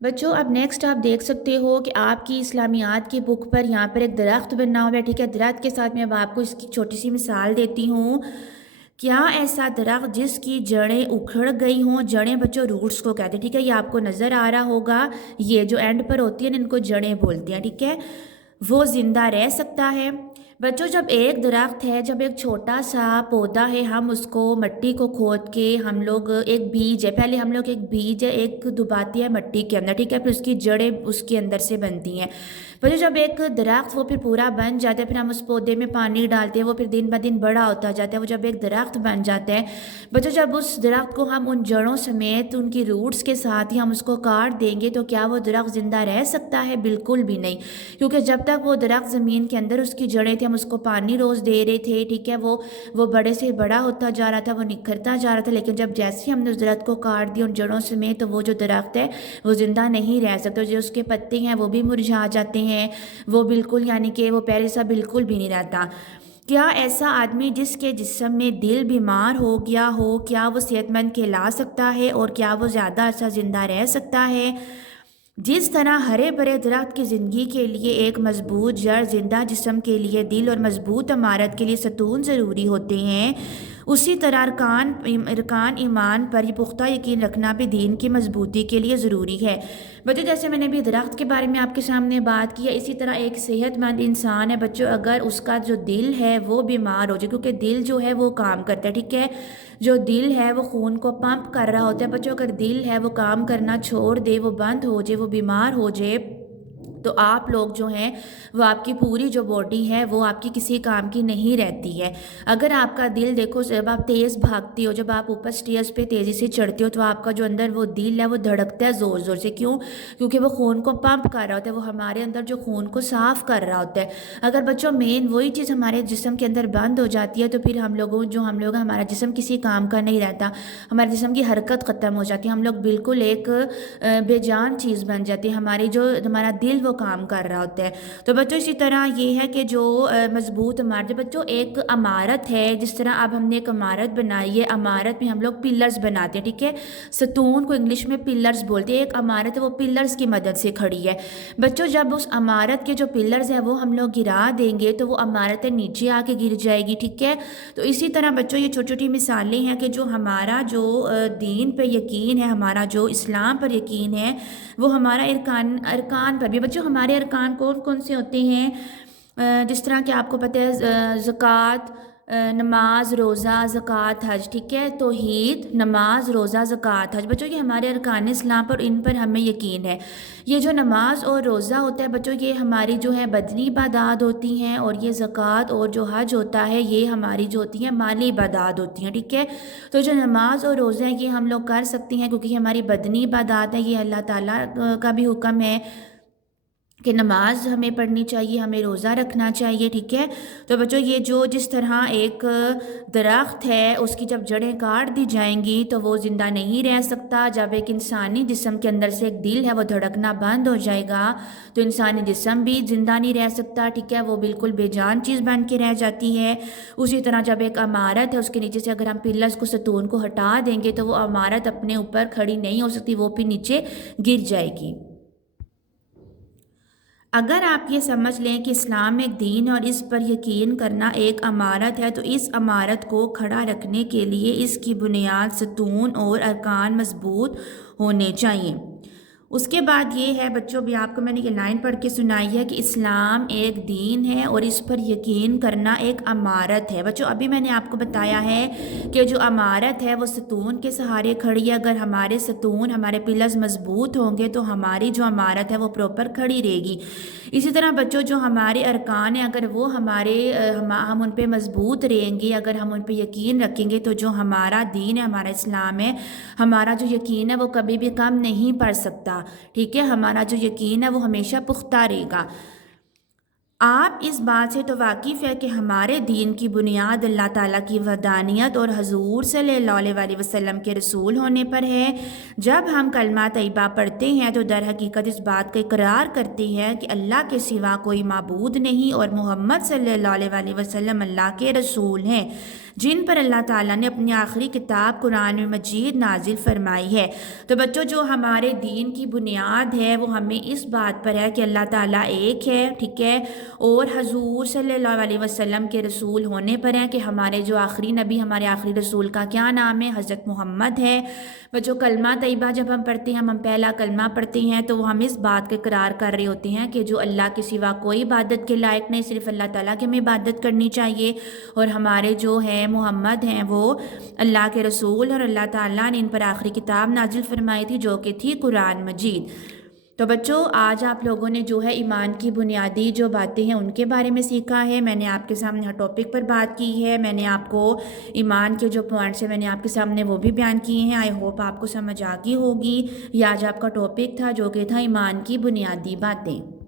بچوں اب نیکسٹ آپ دیکھ سکتے ہو کہ آپ کی اسلامیات کی بک پر یہاں پر ایک درخت بنا ہوا ہے، ٹھیک ہے۔ درخت کے ساتھ میں اب آپ کو اس کی چھوٹی سی مثال دیتی ہوں۔ کیا ایسا درخت جس کی جڑیں اکھڑ گئی ہوں، جڑیں بچوں روٹس کو کہتے ہیں، ٹھیک ہے، یہ آپ کو نظر آ رہا ہوگا، یہ جو اینڈ پر ہوتی ہیں ان کو جڑیں بولتے ہیں، ٹھیک ہے، وہ زندہ رہ سکتا ہے؟ بچوں جب ایک درخت ہے، جب ایک چھوٹا سا پودا ہے، ہم اس کو مٹی کو کھود کے ہم لوگ ایک بیج ہے، پہلے ہم لوگ ایک بیج ہے ایک دباتی ہے مٹی کے اندر، ٹھیک ہے، پھر اس کی جڑیں اس کے اندر سے بنتی ہیں۔ پھر جب ایک درخت وہ پھر پورا بن جاتا ہے، پھر ہم اس پودے میں پانی ڈالتے ہیں، وہ پھر دن بہ دن بڑا ہوتا جاتا ہے، وہ جب ایک درخت بن جاتا ہے بچوں، جب اس درخت کو ہم ان جڑوں سمیت ان کی روٹس کے ساتھ ہی ہم اس کو کاٹ دیں گے تو کیا وہ درخت زندہ رہ سکتا ہے؟ بالکل بھی نہیں، کیونکہ جب تک وہ درخت زمین کے اندر اس کی جڑیں تھے، ہم اس کو پانی روز دے رہے تھے، ٹھیک ہے، وہ بڑے سے بڑا ہوتا جا رہا تھا، وہ نکھرتا جا رہا تھا، لیکن جب جیسے ہی ہم نے اس درخت کو کاٹ دیا ان جڑوں سمیت تو وہ جو درخت ہے وہ زندہ نہیں رہ سکتا، جو اس کے پتے ہیں وہ بھی مرجھا جاتے ہیں، وہ بالکل یعنی کہ وہ پہلے سا بالکل بھی نہیں رہتا۔ کیا ایسا آدمی جس کے جسم میں دل بیمار ہو گیا ہو، کیا وہ صحت مند کہلا سکتا ہے اور کیا وہ زیادہ عرصہ زندہ رہ سکتا ہے؟ جس طرح ہرے بھرے درخت کی زندگی کے لیے ایک مضبوط جڑ، زندہ جسم کے لیے دل اور مضبوط عمارت کے لیے ستون ضروری ہوتے ہیں، اسی طرح ارکان ایمان پر یہ پختہ یقین رکھنا بھی دین کی مضبوطی کے لیے ضروری ہے۔ بچوں جیسے میں نے بھی درخت کے بارے میں آپ کے سامنے بات کی ہے، اسی طرح ایک صحت مند انسان ہے بچوں، اگر اس کا جو دل ہے وہ بیمار ہو جائے، کیونکہ دل جو ہے وہ کام کرتا ہے، ٹھیک ہے، جو دل ہے وہ خون کو پمپ کر رہا ہوتا ہے بچوں، اگر دل ہے وہ کام کرنا چھوڑ دے، وہ بند ہو جائے، وہ بیمار ہو جائے تو آپ لوگ جو ہیں وہ آپ کی پوری جو باڈی ہے وہ آپ کی کسی کام کی نہیں رہتی ہے۔ اگر آپ کا دل دیکھو، جب آپ تیز بھاگتی ہو، جب آپ اوپر سٹیئرز پہ تیزی سے چڑھتے ہو تو آپ کا جو اندر وہ دل ہے وہ دھڑکتا ہے زور زور سے، کیوں؟ کیونکہ وہ خون کو پمپ کر رہا ہوتا ہے، وہ ہمارے اندر جو خون کو صاف کر رہا ہوتا ہے۔ اگر بچوں مین وہی چیز ہمارے جسم کے اندر بند ہو جاتی ہے تو پھر ہم لوگ ہمارا جسم کسی کام کا نہیں رہتا، ہمارے جسم کی حرکت ختم ہو جاتی ہے، ہم لوگ بالکل ایک بے جان چیز بن جاتی ہے، ہمارا دل وہ کام کر رہا ہوتا ہے۔ تو بچوں اسی طرح یہ ہے کہ جو مضبوط عمارت، بچوں ایک عمارت ہے، جس طرح اب ہم نے ایک عمارت بنائی ہے، عمارت میں ہم لوگ پلرز بناتے ہیں، ٹھیک ہے، ستون کو انگلش میں پلرز بولتے ہیں، ایک عمارت ہے وہ پلرز کی مدد سے کھڑی ہے۔ بچوں جب اس عمارت کے جو پلرز ہیں وہ ہم لوگ گرا دیں گے تو وہ عمارتیں نیچے آ کے گر جائے گی، ٹھیک ہے۔ تو اسی طرح بچوں یہ چھوٹی چھوٹی مثالیں ہیں کہ جو ہمارا جو دین پہ یقین ہے، ہمارا جو اسلام پر یقین ہے، وہ ہمارا ارکان پر بھی۔ بچوں ہمارے ارکان کون کون سے ہوتے ہیں؟ جس طرح کہ آپ کو پتہ ہے زکوٰۃ، نماز، روزہ، زکوٰۃ، حج، ٹھیک ہے، توحید، نماز، روزہ، زکوٰۃ، حج، بچوں یہ ہمارے ارکان اسلام پر، ان پر ہمیں یقین ہے۔ یہ جو نماز اور روزہ ہوتا ہے بچوں یہ ہماری جو ہے بدنی عبادات ہوتی ہیں، اور یہ زکوٰۃ اور جو حج ہوتا ہے یہ ہماری جو ہوتی ہیں مالی عبادات ہوتی ہیں، ٹھیک ہے۔ تو جو نماز اور روزہ ہے یہ ہم لوگ کر سکتے ہیں کیونکہ یہ ہماری بدنی عبادات ہے، یہ اللہ تعالیٰ کا بھی حکم ہے کہ نماز ہمیں پڑھنی چاہیے، ہمیں روزہ رکھنا چاہیے، ٹھیک ہے۔ تو بچوں یہ جو جس طرح ایک درخت ہے اس کی جب جڑیں کاٹ دی جائیں گی تو وہ زندہ نہیں رہ سکتا، جب ایک انسانی جسم کے اندر سے ایک دل ہے وہ دھڑکنا بند ہو جائے گا تو انسانی جسم بھی زندہ نہیں رہ سکتا، ٹھیک ہے، وہ بالکل بے جان چیز بن کے رہ جاتی ہے۔ اسی طرح جب ایک عمارت ہے اس کے نیچے سے اگر ہم پلرز کو، ستون کو ہٹا دیں گے تو وہ عمارت اپنے اوپر کھڑی نہیں ہو سکتی، وہ بھی نیچے گر جائے گی۔ اگر آپ یہ سمجھ لیں کہ اسلام ایک دین اور اس پر یقین کرنا ایک عمارت ہے تو اس عمارت کو کھڑا رکھنے کے لیے اس کی بنیاد، ستون اور ارکان مضبوط ہونے چاہیے۔ اس کے بعد یہ ہے بچوں، بھی آپ کو میں نے یہ لائن پڑھ کے سنائی ہے کہ اسلام ایک دین ہے اور اس پر یقین کرنا ایک عمارت ہے۔ بچوں ابھی میں نے آپ کو بتایا ہے کہ جو عمارت ہے وہ ستون کے سہارے کھڑی ہے، اگر ہمارے ستون، ہمارے پلرز مضبوط ہوں گے تو ہماری جو عمارت ہے وہ پراپر کھڑی رہے گی۔ اسی طرح بچوں جو ہمارے ارکان ہیں اگر وہ ہم ان پہ مضبوط رہیں گے، اگر ہم ان پہ یقین رکھیں گے تو جو ہمارا دین ہے، ہمارا اسلام ہے، ہمارا جو یقین ہے وہ کبھی بھی کم نہیں پڑ سکتا، ٹھیک ہے، ہمارا جو یقین ہے وہ ہمیشہ پختہ رہے گا۔ آپ اس بات سے تو واقف ہے کہ ہمارے دین کی بنیاد اللہ تعالیٰ کی وحدانیت اور حضور صلی اللہ علیہ وسلم کے رسول ہونے پر ہے۔ جب ہم کلمہ طیبہ پڑھتے ہیں تو در حقیقت اس بات کا اقرار کرتے ہیں کہ اللہ کے سوا کوئی معبود نہیں اور محمد صلی اللہ علیہ وسلم اللہ کے رسول ہیں۔ جن پر اللہ تعالیٰ نے اپنی آخری کتاب قرآن مجید نازل فرمائی ہے۔ تو بچوں جو ہمارے دین کی بنیاد ہے وہ ہمیں اس بات پر ہے کہ اللہ تعالیٰ ایک ہے، ٹھیک ہے، اور حضور صلی اللہ علیہ وسلم کے رسول ہونے پر ہے کہ ہمارے جو آخری نبی، ہمارے آخری رسول کا کیا نام ہے؟ حضرت محمد ہے۔ بچوں کلمہ طیبہ جب ہم پڑھتے ہیں، ہم پہلا کلمہ پڑھتے ہیں تو ہم اس بات کا اقرار کر رہے ہوتے ہیں کہ جو اللہ کے سوا کوئی عبادت کے لائق نہیں، صرف اللہ تعالیٰ کی ہمیں عبادت کرنی چاہیے، اور ہمارے جو ہیں محمد ہیں وہ اللہ کے رسول، اور اللہ تعالیٰ نے ان پر آخری کتاب نازل فرمائی تھی جو کہ تھی قرآن مجید۔ تو بچوں آج آپ لوگوں نے جو ہے ایمان کی بنیادی جو باتیں ہیں ان کے بارے میں سیکھا ہے۔ میں نے آپ کے سامنے ہر ٹاپک پر بات کی ہے، میں نے آپ کو ایمان کے جو پوائنٹس ہیں میں نے آپ کے سامنے وہ بھی بیان کیے ہیں۔ آئی ہوپ آپ کو سمجھ آ گئی ہوگی۔ یہ آج آپ کا ٹاپک تھا جو کہ تھا ایمان کی بنیادی باتیں۔